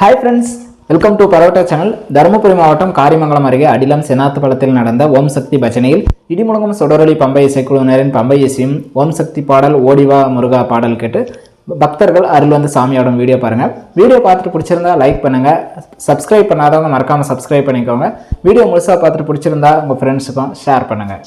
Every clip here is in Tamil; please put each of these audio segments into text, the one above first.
Hi friends, welcome to parotta channel. Dharmapuri மாவட்டம் காரிமங்கலம் அருகே அடிலம் செனாத்துப்பள்ளத்தில் நடந்த ஓம் சக்தி பஜனையில் இடிமுழங்கும் சுடரொலி பம்பை இசைக்குழுவினரின் பம்பை இசையும் ஓம் சக்தி பாடல் ஓடிவா முருகா பாடல் கேட்டு பக்தர்கள் அருள் வந்து சாமியோட வீடியோ பாருங்கள். வீடியோ பார்த்துட்டு பிடிச்சிருந்தா லைக் பண்ணுங்கள். சப்ஸ்கிரைப் பண்ணாதவங்க மறக்காமல் சப்ஸ்கிரைப் பண்ணிக்கோங்க. வீடியோ முழுசாக பார்த்துட்டு பிடிச்சிருந்தா உங்கள் ஃப்ரெண்ட்ஸுக்கும் ஷேர் பண்ணுங்கள்.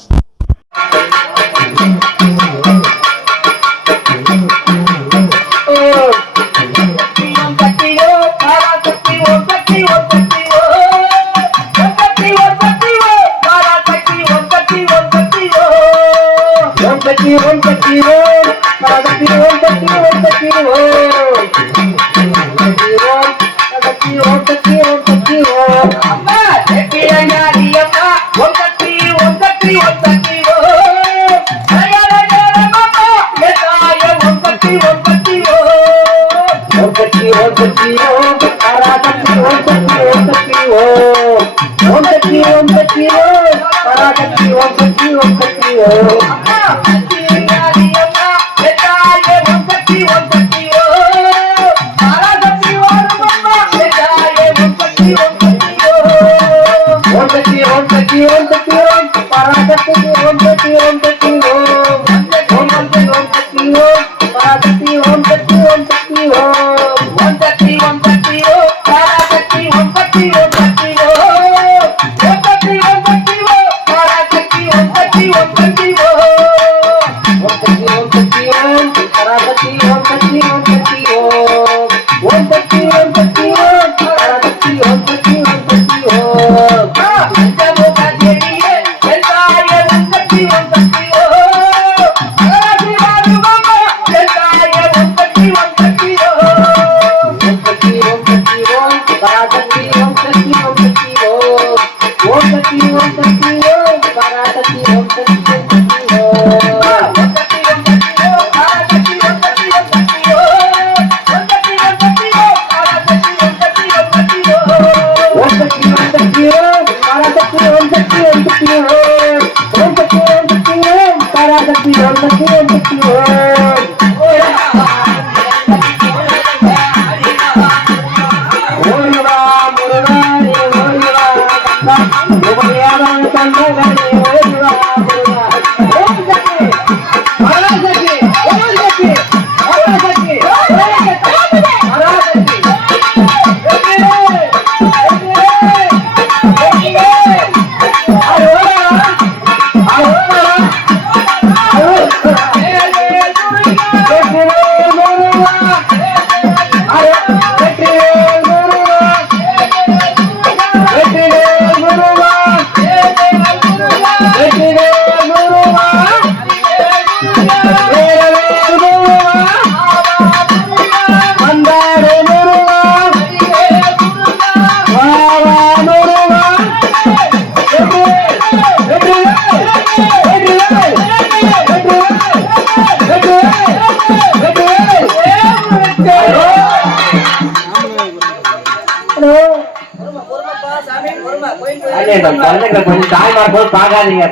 கொஞ்சம் தாய்மார் போய் பார்க்காதீங்க.